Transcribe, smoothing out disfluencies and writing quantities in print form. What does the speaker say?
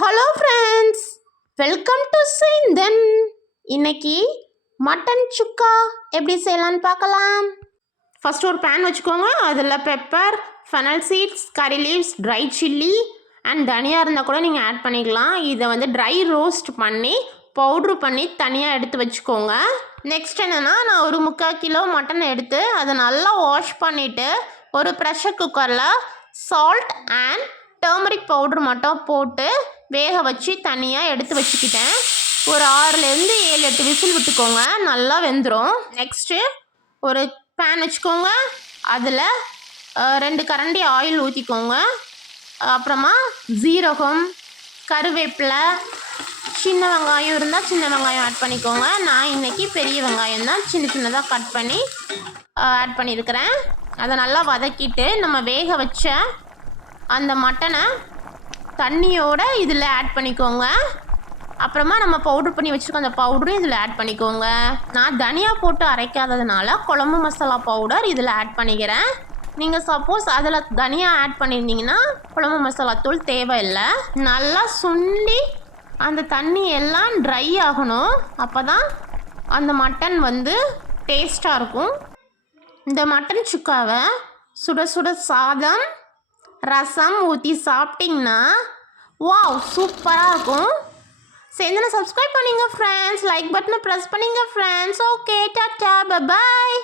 Hello friends, welcome to Senthan. இன்னைக்கு mutton சுக்கா எப்படி செய்யலான்னு பார்க்கலாம். ஃபஸ்ட் ஒரு பேன் வச்சுக்கோங்க. அதில் pepper, fennel seeds, curry leaves, dry chilli and தனியா இருந்தால் கூட நீங்கள் ஆட் பண்ணிக்கலாம். இதை ட்ரை ரோஸ்ட் பண்ணி பவுட்ரு பண்ணி தனியாக எடுத்து வச்சுக்கோங்க. நெக்ஸ்ட் என்னென்னா, நான் ஒரு 3/4 கிலோ மட்டன் எடுத்து அதை நல்லா வாஷ் பண்ணிவிட்டு ஒரு ப்ரெஷர் குக்கரில் சால்ட் அண்ட் டர்மரிக் பவுட்ரு மட்டும் போட்டு வேக வச்சு தனியாக எடுத்து வச்சுக்கிட்டேன். ஒரு 6லேருந்து 7-8 விசில் விட்டுக்கோங்க, நல்லா வெந்துடும். நெக்ஸ்ட்டு ஒரு பேன் வச்சுக்கோங்க. அதில் 2 கரண்டி ஆயில் ஊற்றிக்கோங்க. அப்புறமா ஜீரகம், கருவேப்பிலை, சின்ன வெங்காயம் இருந்தால் சின்ன வெங்காயம் ஆட் பண்ணிக்கோங்க. நான் இன்றைக்கி பெரிய வெங்காயம் தான் சின்னதாக கட் பண்ணி ஆட் பண்ணியிருக்கிறேன். அதை நல்லா வதக்கிட்டு நம்ம வேக வச்ச அந்த மட்டனை தண்ணியோடு இதில் ஆட் பண்ணிக்கோங்க. அப்புறமா நம்ம பவுட்ரு பண்ணி வச்சுருக்க அந்த பவுடரும் இதில் ஆட் பண்ணிக்கோங்க. நான் தனியா போட்டு அரைக்காததுனால குழம்பு மசாலா பவுடர் இதில் ஆட் பண்ணிக்கிறேன். நீங்கள் சப்போஸ் அதில் தனியா ஆட் பண்ணியிருந்தீங்கன்னா குழம்பு மசாலா தூள் தேவையில்லை. நல்லா சுண்டி அந்த தண்ணி எல்லாம் ட்ரை ஆகணும். அப்போ தான் அந்த மட்டன் டேஸ்ட்டாக இருக்கும். இந்த மட்டன் சுக்காவை சுட சுட சாதம், ரசம் ஊற்றி சாப்பிட்டிங்கன்னா வாவ் சூப்பராக இருக்கும். சேந்தனை சப்ஸ்கிரைப் பண்ணிங்க ஃப்ரெண்ட்ஸ், லைக் பட்டனை ப்ரெஸ் பண்ணிங்க friends. Okay, tata, bye bye.